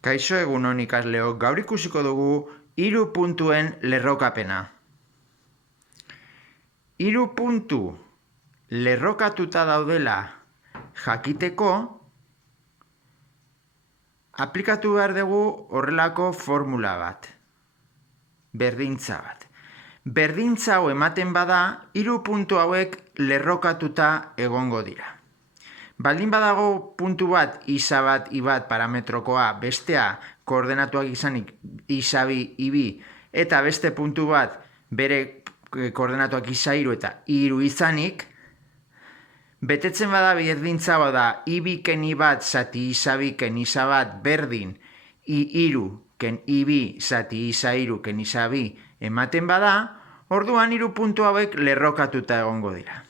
Kaixo egunon ikasleok, gaur ikusiko dugu 3 puntuen lerrokapena. 3 puntu lerrokatuta daudela jakiteko, aplikatu behar dugu horrelako formula bat, berdintza bat. Berdintza hau ematen bada, 3 puntu hauek lerrokatuta egongo dira. Baldin badago puntu bat, isa bat, i bat parametrokoa, bestea koordenatuak izanik isa bi, i bi, eta beste puntu bat bere koordenatuak isa iru eta iru izanik, betetzen bada berdintza bada i bi ken i bat zati isa bi ken isa bat berdin i iru ken i bi zati isa iru ken isa bi ematen bada, orduan 3 puntu hauek lerrokatuta egongo dira.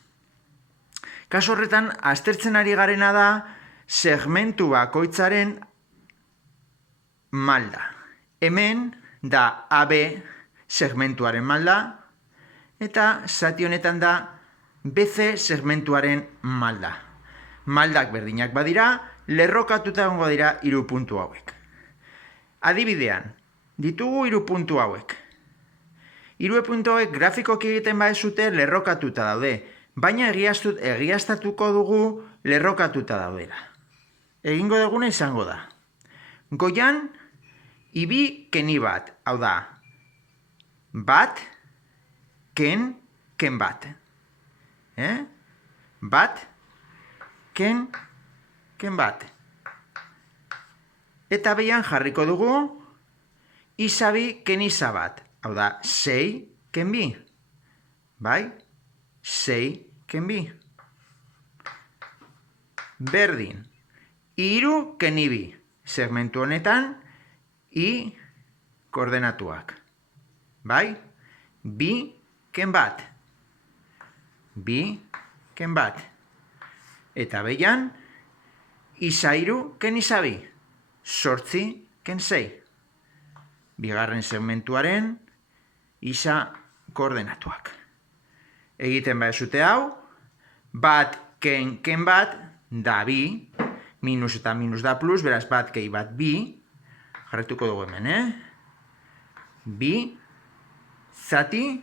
Kasu horretan, aztertzen ari garena da segmentu bakoitzaren malda. Hemen da AB segmentuaren malda, eta zati honetan da BC segmentuaren malda. Maldak berdinak badira, lerrokatuta egongo dira 3 puntu hauek. Adibidean, ditugu 3 puntu hauek. 3 puntu hauek grafikoki egiten badezute lerrokatuta daude, baina egiaztatuko dugu lerrokatuta daudela. Egingo duguna izango da. Goian, i bi ken i bat, hau da, bat, ken bat. Bat, ken bat. Eta behian jarriko dugu, isa bi ken isa bat, hau da, 6 ken bi. Bai? 6 ken bi. Berdin. Iru ken i bi. Segmentu honetan, i koordenatuak. Bai? Bi ken bat. Bi ken bat. Eta behian, isa iru ken isa bi. 8 ken 6. Bigarren segmentuaren isa koordenatuak. Egiten badezute hau, bat ken bat da bi, minus eta minus da plus, beraz bat kei bat bi, jarretuko dugu hemen, bi, zati,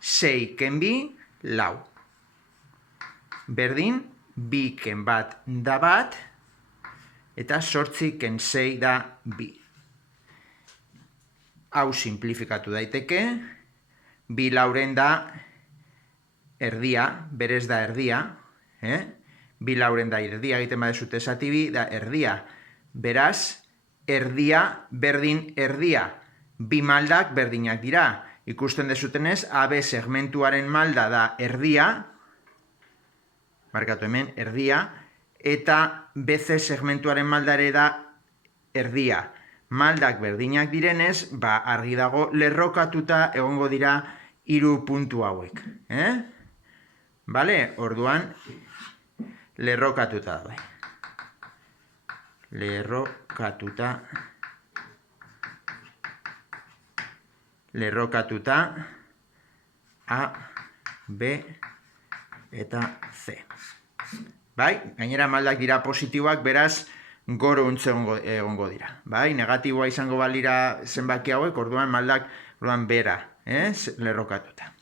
6 ken bi, lau. Berdin, bi ken bat da bat, eta 8 ken 6 da bi. Hau simplifikatu daiteke, bi lauren da erdia, berez da erdia, bi lauren da erdia egiten badezute zati bi, da erdia. Beraz, erdia berdin erdia. Bi maldak berdinak dira. Ikusten dezutenez, AB segmentuaren malda da erdia, markatu hemen, erdia, eta BC segmentuaren malda ere da erdia. Maldak berdinak direnez, argi dago lerrokatuta egongo dira 3 puntu hauek. Bale, orduan, lerrokatuta daude. Lerrokatuta A, B eta C. Bai, gainera maldak dira positiboak, beraz, goro untze egongo dira. Bai, negatiboa izango balira zenbaki hauek, orduan maldak bera, lerrokatuta.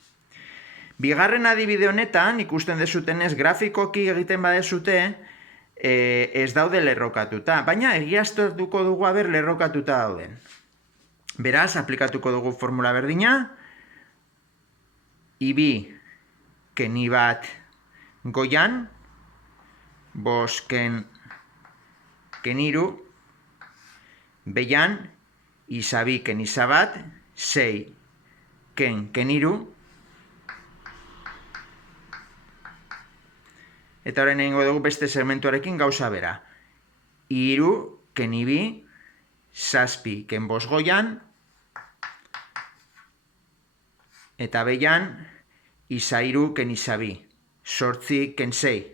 Bigarren adibide honetan, ikusten dezutenez, grafikoki egiten badezute, ez daude lerrokatuta, baina egiaztatuko dugu aber lerrokatuta dauden. Beraz, aplikatuko dugu formula berdina, i bi ken i bat goian, bos ken iru, behian, isa bi ken isa bat, 6 ken iru, eta horren egingo dugu beste segmentuarekin gauza bera. Iru ken i bi, 7 ken bos goian, eta behian, isa iru ken isa bi, 8 ken 6.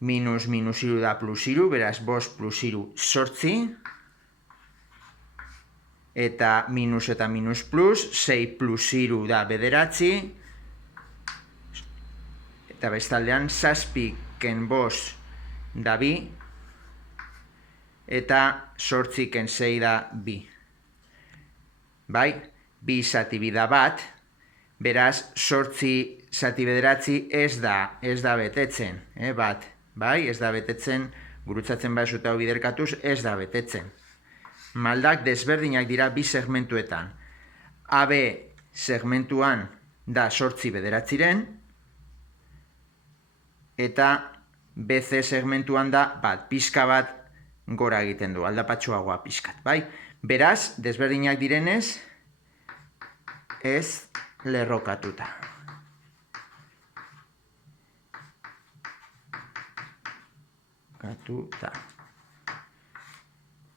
Minus iru da plus iru, beraz bos plus iru 8, eta minus plus, 6 plus iru da bederatzi, eta bestaldean 7 ken bos da bi, eta 8 ken 6 da bi. Bai, bi zati bi da bat, beraz 8 zati bederatzi ez da betetzen, bat, bai, ez da betetzen, gurutzatzen bazuta biderkatuz, ez da betetzen. Maldak desberdinak dira bi segmentuetan. AB segmentuan da 8 bederatziren, eta BC segmentuan da bat, pixka bat gora egiten du, aldapatxoagoa pixkat, bai? Beraz, desberdinak direnez, ez lerrokatuta.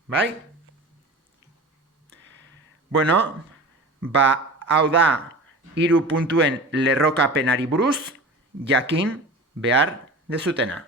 Bai? Bueno, hau da, 3 puntuen lerrokapenari buruz, jakin behar dezutena.